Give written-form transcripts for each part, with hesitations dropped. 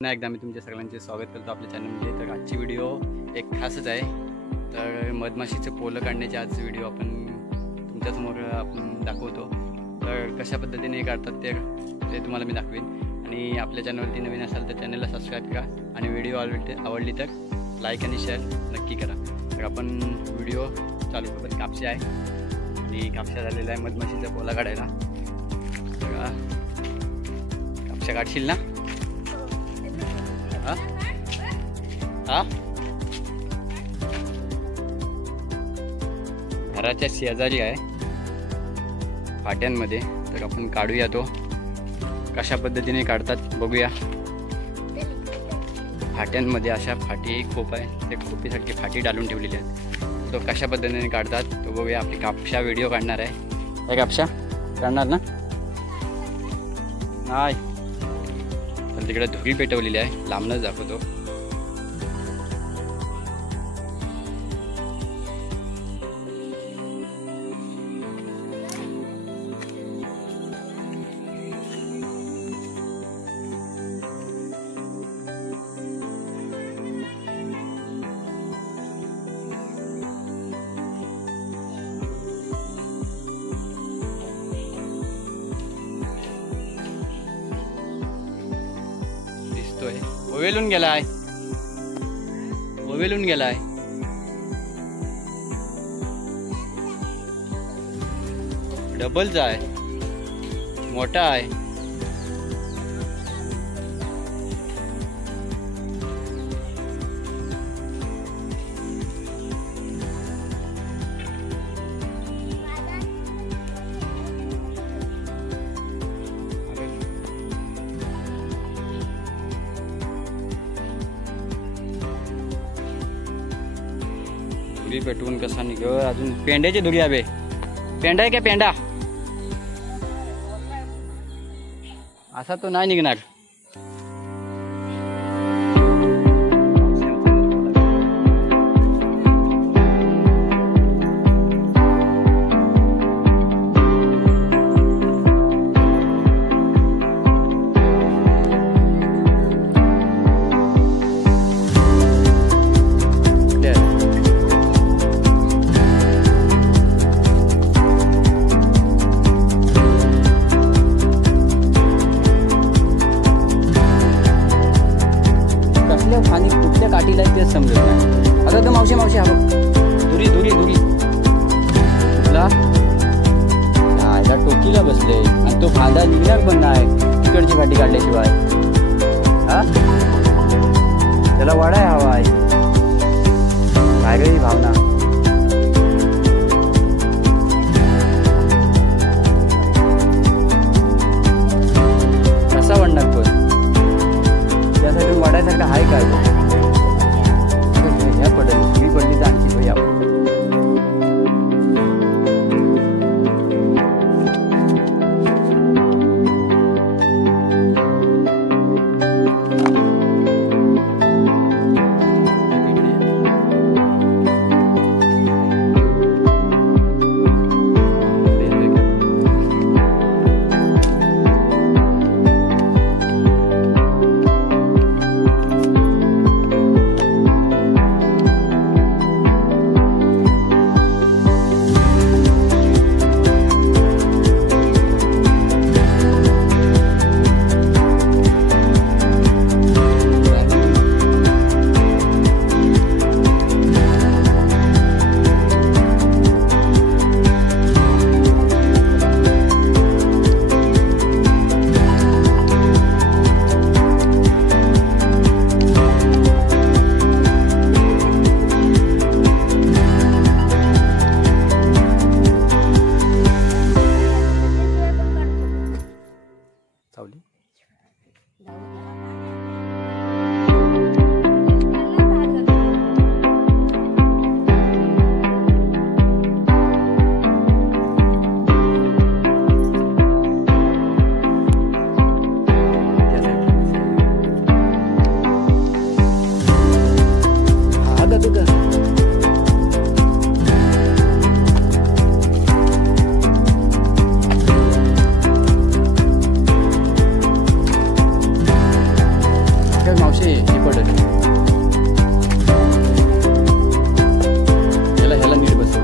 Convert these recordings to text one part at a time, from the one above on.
पुन्हा एकदा मी तुमच्या सगळ्यांचे स्वागत करतो आपल्या चॅनलमध्ये। तर आजची व्हिडिओ एक खासच आहे। तर मधमाशीचे पोलं काढण्याची आज व्हिडिओ आपण तुमच्यासमोर दाखवतो। तर कशा पद्धतीने काढतात ते तुम्हाला मी दाखवेन। आणि आपल्या चॅनलवरती नवीन असाल तर चॅनलला सबस्क्राईब करा आणि व्हिडिओ आवडली तर लाईक आणि शेअर नक्की करा। तर आपण व्हिडिओ चालू करत कापसे आहे आणि कापसा झालेला आहे मधमाशीचा पोला काढायला। कापसा काढशील ना? घराच्या शेजारी आहे फाट्यांमध्ये। तर आपण काढूया तो कशा पद्धतीने काढतात बघूया। फाट्यांमध्ये अशा फाटी खोप आहे, ते खोपीसारखी फाटी डालून ठेवलेली आहे। तो कशा पद्धतीने काढतात तो बघूया। आपली कापशा व्हिडिओ काढणार आहे। काय कापशा काढणार ना? नाही, पण तिकडे धुरी पेटवलेली आहे, लांबनच दाखवतो। ओवेलून गेलाय, ओवेलून गेलाय। डबलचा आहे, मोठा आहे। धुरी पेटवून कसा निघ अजून पेंड्याची धुरी हवे। पेंडा आहे का पेंडा? असा तो नाही निघणार। पाणी कुठल्या काठीला तेच समजत नाही। आता तर मावशी मावशी हा धुरी धुरी धुरी तुला याला टोकीला बसले आणि तो फांदा निघणार पण नाही तिकडची काठी काढल्याशिवाय। हा त्याला वाढाय हवा आहे काय गं ही भावना? कसा वाढणार पण त्यासाठी वाढायसारखं आहे काय? ह्या पडली मी पडली तर आणखी भाई आपण मावशी ही पडत ह्याला नीट बस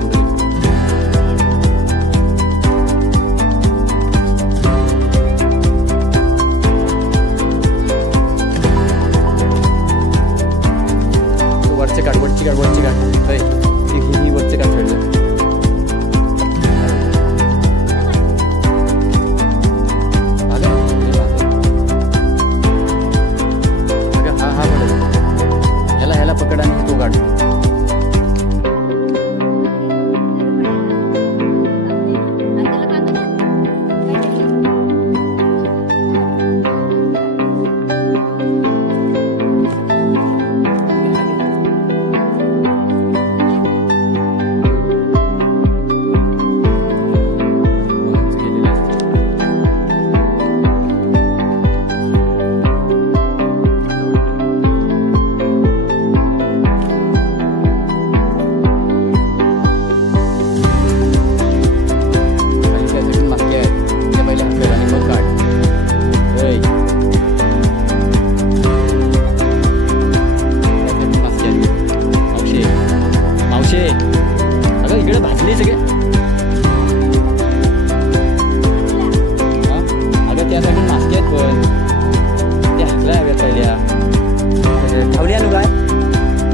वरचे काढ वरची काढ वरची काढ ही वरचे काढ चढलं ह्याला पकड आणि तो काढ इकडे भाजली सगळे अगं त्यासाठी मास्के आहेत पण ते हाकल्या हव्या पहिल्या ठेवली आणू काय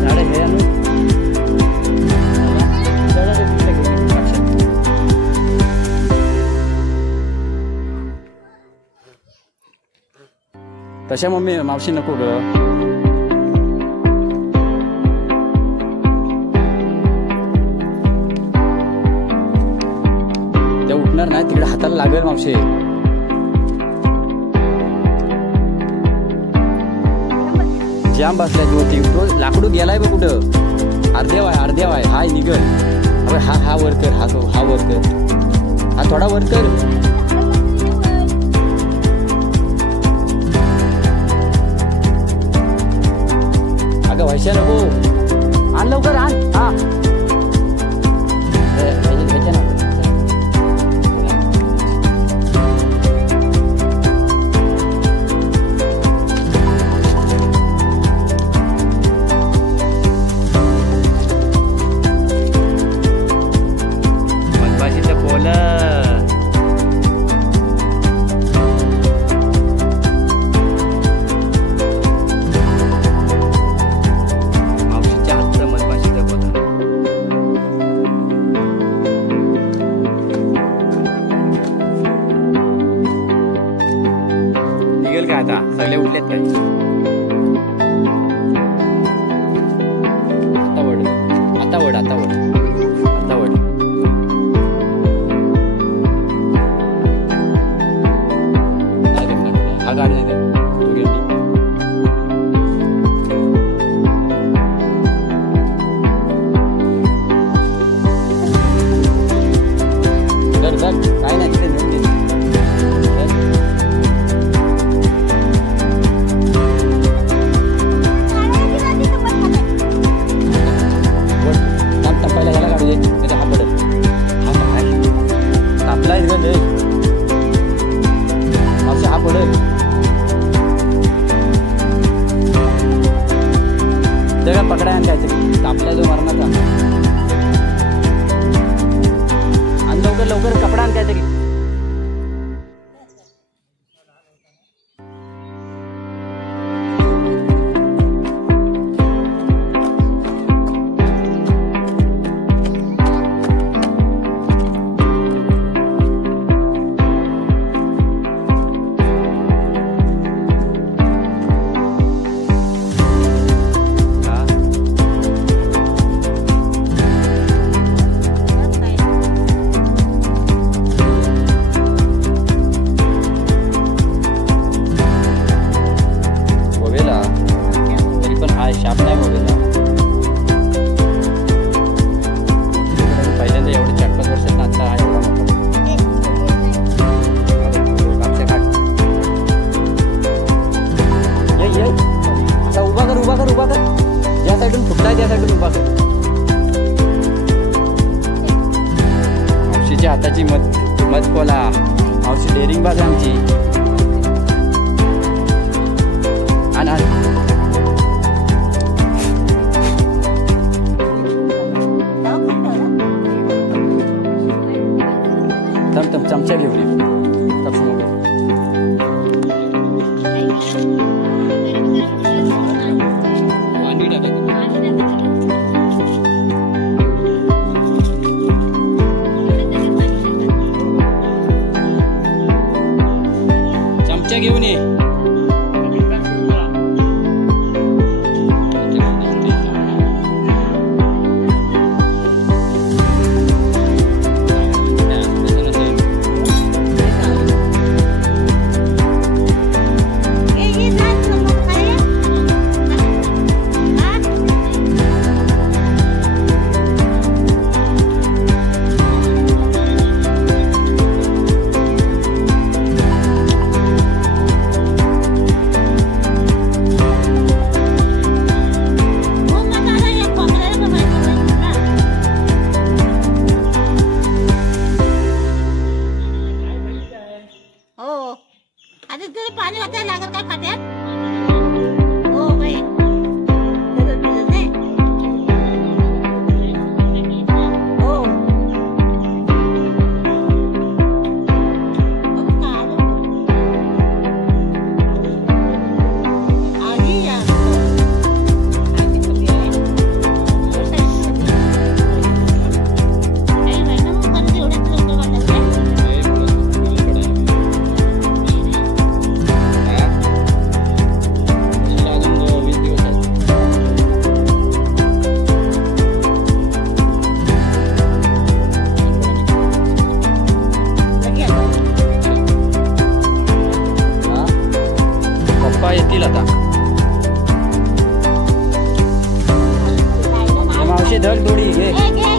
झाडं हे आणू तशा मम्मी मावशी नको ग उठणार नाही तिकडे हाताला लागेल मावशी जाम बसलाय तो लाकडू गेलाय बघ कुठं अर्ध्याव आहे हाय निघल हा वर कर हा वर कर हा थोडा वर कर अगं व्हायच्या नको आण लवकर आण हा काय आता सगळे उठलेत काय आता वड हा गाडी नाही काय नाही तिथे नेऊन दे हा पडेल त्या पकडाय आणकायचं कापला जो मरणाचा आणि लवकर कपडा आणकायचं की शाप नाही मोबाईलला पहिल्यांदा एवढे 4-5 वर्षात आता हा एवढा आता उभा कर ज्या साईडून फुटलाय त्या साईडून उभा कर मावशीच्या हाताची मत कोला मावशी डेअरिंग बाज आमची आणि धर थोडी घे.